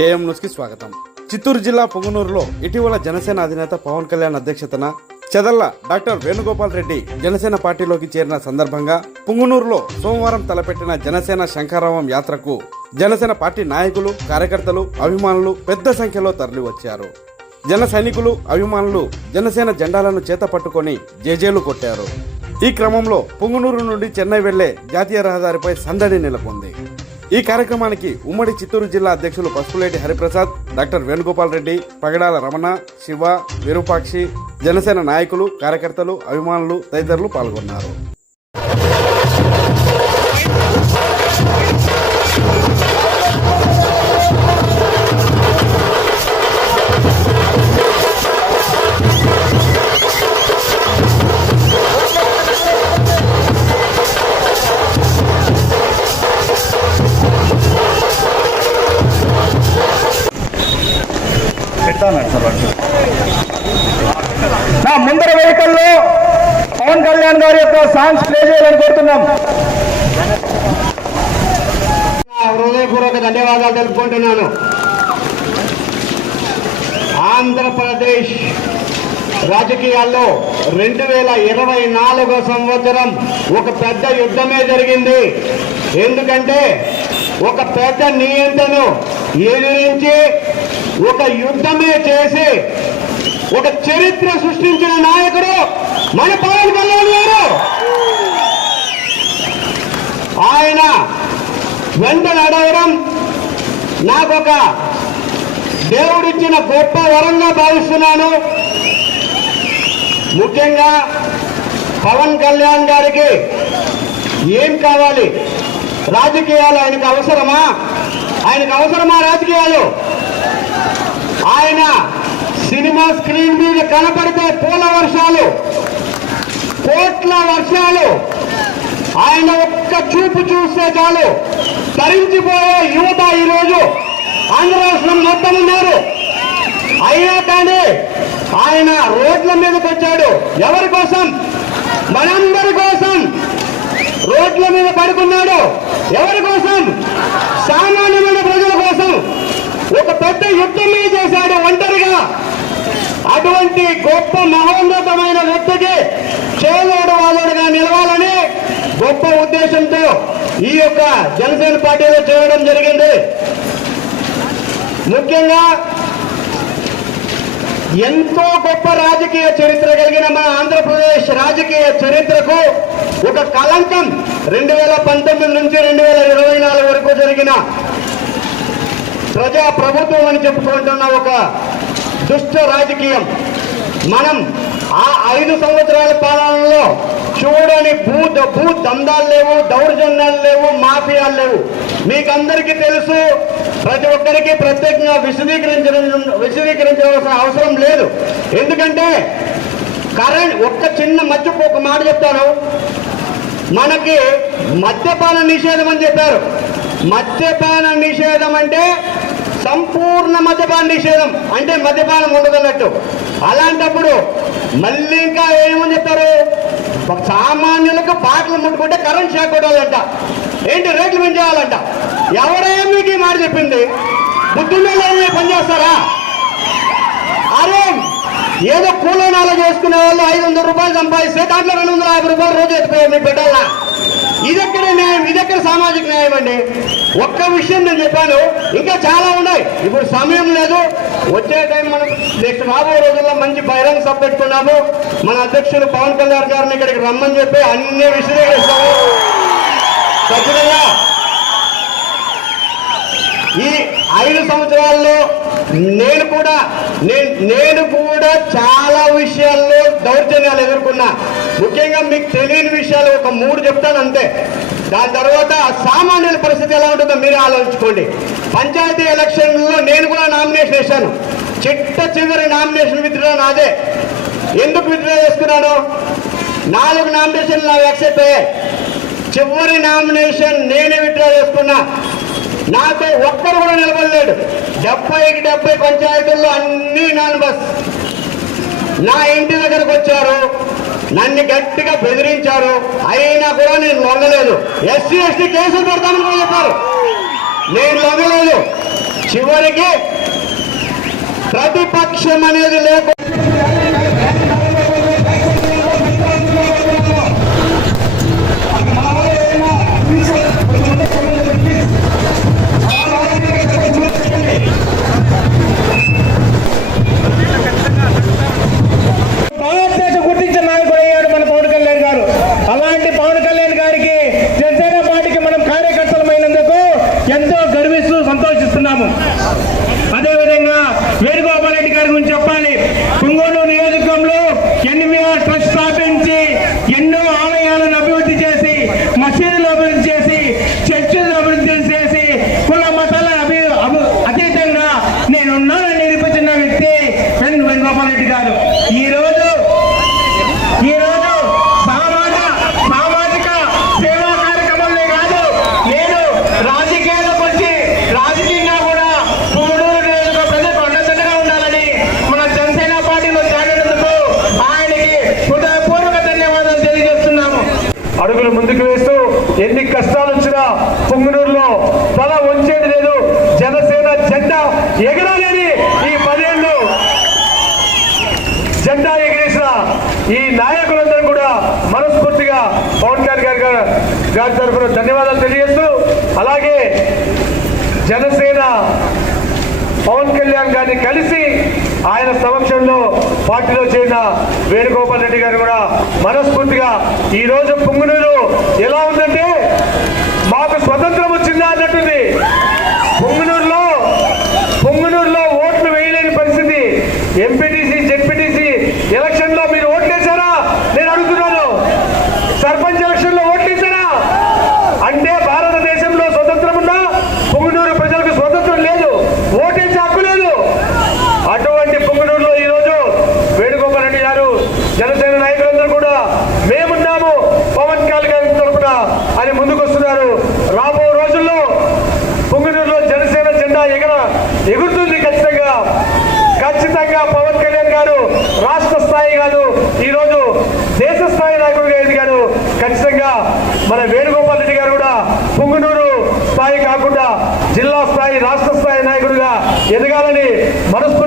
AM న్యూస్కి స్వాగతం. చిత్తూరు జిల్లా పొంగనూరులో ఇటీవల జనసేన అధినేత పవన్ కళ్యాణ్ అధ్యక్షతన చెదల్ల డాక్టర్ వేణుగోపాల్ రెడ్డి జనసేన పార్టీలోకి చేరిన సందర్భంగా పుంగునూరులో సోమవారం తలపెట్టిన జనసేన శంఖారావం యాత్రకు జనసేన పార్టీ నాయకులు కార్యకర్తలు అభిమానులు పెద్ద సంఖ్యలో తరలివచ్చారు. జన సైనికులు అభిమానులు జనసేన జెండాలను చేత పట్టుకొని జేజేలు కొట్టారు. ఈ క్రమంలో పుంగునూరు నుండి చెన్నై వెళ్ళే జాతీయ రహదారిపై సందడి నెలకొంది. ఈ కార్యక్రమానికి ఉమ్మడి చిత్తూరు జిల్లా అధ్యక్షులు పసుపులేటి హరిప్రసాద్ డాక్టర్ వేణుగోపాల్ రెడ్డి పగడాల రమణ శివ విరూపాక్షి జనసేన నాయకులు కార్యకర్తలు అభిమానులు తదితరులు పాల్గొన్నారు. నా ముందర వెహికల్లో పవన్ కళ్యాణ్ గారి యొక్క సాంగ్స్ ప్లే చేయాలని కోరుతున్నాం. హృదయపూర్వక ధన్యవాదాలు తెలుపుకుంటున్నాను. ఆంధ్రప్రదేశ్ రాజకీయాల్లో రెండు వేల ఇరవై నాలుగో సంవత్సరం ఒక పెద్ద యుద్ధమే జరిగింది. ఎందుకంటే ఒక పెద్ద నియంత్రణను ఎదిరించి ఒక యుద్ధమే చేసి ఒక చరిత్ర సృష్టించిన నాయకుడు మన పవన్ కళ్యాణ్ గారు. ఆయన వెంటనడవడం నాకు ఒక దేవుడిచ్చిన గొప్ప వరంగా భావిస్తున్నాను. ముఖ్యంగా పవన్ కళ్యాణ్ గారికి ఏం కావాలి? రాజకీయాలు ఆయనకు అవసరమా? ఆయనకు అవసరమా రాజకీయాలు? ఆయన సినిమా స్క్రీన్ మీద కనపడితే పూల వర్షాలు కోట్ల వర్షాలు. ఆయన ఒక్క చూపు చూస్తే చాలు. తరించిపోయే యువత ఈరోజు ఆంధ్ర రాష్ట్రం మొత్తం ఉన్నారు. అయినా కానీ ఆయన రోడ్ల మీదకి వచ్చాడు. ఎవరి కోసం? మనందరి కోసం. రోడ్ల మీద పడుకున్నాడు. ఎవరి కోసం? సామాన్యమైన ప్రజల కోసం. పెద్ద యుద్ధమే చేశాడు ఒంటరిగా. అటువంటి గొప్ప మహోన్నతమైన వ్యక్తికి చేదోడు వాదోడుగా నిలవాలని గొప్ప ఉద్దేశంతో ఈ యొక్క జనసేన పార్టీలో చేయడం జరిగింది. ముఖ్యంగా ఎంతో గొప్ప రాజకీయ చరిత్ర కలిగిన మన ఆంధ్రప్రదేశ్ రాజకీయ చరిత్రకు ఒక కలంకం రెండు వేల పంతొమ్మిది నుంచి రెండు వేల ఇరవై నాలుగు వరకు జరిగిన ప్రజా ప్రభుత్వం అని చెప్పుకుంటున్న ఒక దుష్ట రాజకీయం. మనం ఆ ఐదు సంవత్సరాల పాలనలో చూడని భూ భూ దందాలు లేవు దౌర్జన్యాలు లేవు మాఫియాలు లేవు. మీకందరికీ తెలుసు ప్రతి ఒక్కరికి ప్రత్యేకంగా విశదీకరించడం విశదీకరించవలసిన అవసరం లేదు. ఎందుకంటే కరెంట్ ఒక్క చిన్న మధ్యపు ఒక మాట చెప్తాను. మనకి మద్యపాన నిషేధం అని చెప్పారు. మద్యపాన నిషేధం అంటే సంపూర్ణ మద్యపాన నిషేధం. అంటే మద్యపానం ఉండదన్నట్టు. అలాంటప్పుడు మళ్ళీ ఇంకా ఏమని చెప్తారు? సామాన్యులకు పాటలు ముట్టుకుంటే కరెంట్ షాక్ కొట్టాలంట. ఏంటి రేట్లు పెంచేయాలంట? ఎవరే మీకు ఈ మాట చెప్పింది? బుద్ధిలో పనిచేస్తారా? అరే ఏదో కూలనాలు చేసుకునే వాళ్ళు ఐదు వందల రూపాయలు సంపాదిస్తే దాంట్లో రెండు వందల యాభై రూపాయలు రోజు ఎత్తుకోవాలి మీ బిడ్డల్లా. ఇదెక్కడ న్యాయం? ఇదెక్కడ సామాజిక న్యాయం అండి? ఒక్క విషయం నేను చెప్పాను. ఇంకా చాలా ఉన్నాయి. ఇప్పుడు సమయం లేదు. వచ్చే టైం మనం నెక్స్ట్ రాబోయే రోజుల్లో మంచి బహిరంగ సభ పెట్టుకున్నాము. మన అధ్యక్షులు పవన్ కళ్యాణ్ గారిని ఇక్కడికి రమ్మని చెప్పి అన్ని విశదీకరిస్తాము. ఖచ్చితంగా ఈ ఐదు సంవత్సరాల్లో నేను కూడా నేను నేను కూడా చాలా విషయాల్లో దౌర్జన్యాలు ఎదుర్కొన్నా. ముఖ్యంగా మీకు తెలియని విషయాలు ఒక మూడు చెప్తాను అంతే. దాని తర్వాత సామాన్యుల పరిస్థితి ఎలా ఉంటుందో మీరు ఆలోచించుకోండి. పంచాయతీ ఎలక్షన్లో నేను కూడా నామినేషన్ వేశాను. చిట్ట చివరి నామినేషన్ విత్డ్రా నాదే. ఎందుకు విత్డ్రా చేసుకున్నాను? నాలుగు నామినేషన్లు నాకు యాక్సెప్ట్ అయ్యాయి. చివరి నామినేషన్ నేనే విత్డ్రా చేసుకున్నా. నాతో ఒక్కరు కూడా నిలబడలేడు. డెబ్బైకి డెబ్బై పంచాయతీల్లో అన్నీ నాన్ బస్. నా ఇంటి దగ్గరకు వచ్చారు. నన్ను గట్టిగా బెదిరించారు. అయినా కూడా నేను లొంగలేదు ఎస్సీ ఎస్టీ కేసులు పెడతానని చెప్పారు. నేను లొంగలేదు చివరికి ప్రతిపక్షం అనేది లేకుండా కష్టాలు వచ్చినా పొంగునూరులో తల వచ్చేది లేదు. జనసేన జెండా ఎగరలేని ఈ పదేళ్ళు. జెండా ఎగిరేసిన ఈ నాయకులందరూ కూడా మనస్ఫూర్తిగా పవన్ కళ్యాణ్ గారి గారి తరఫున ధన్యవాదాలు తెలియజేస్తూ అలాగే జనసేన పవన్ కళ్యాణ్ గారిని కలిసి ఆయన సమక్షంలో పార్టీలో చేరిన వేణుగోపాల్ రెడ్డి గారు కూడా మనస్ఫూర్తిగా ఈరోజు పుంగునూరు Barış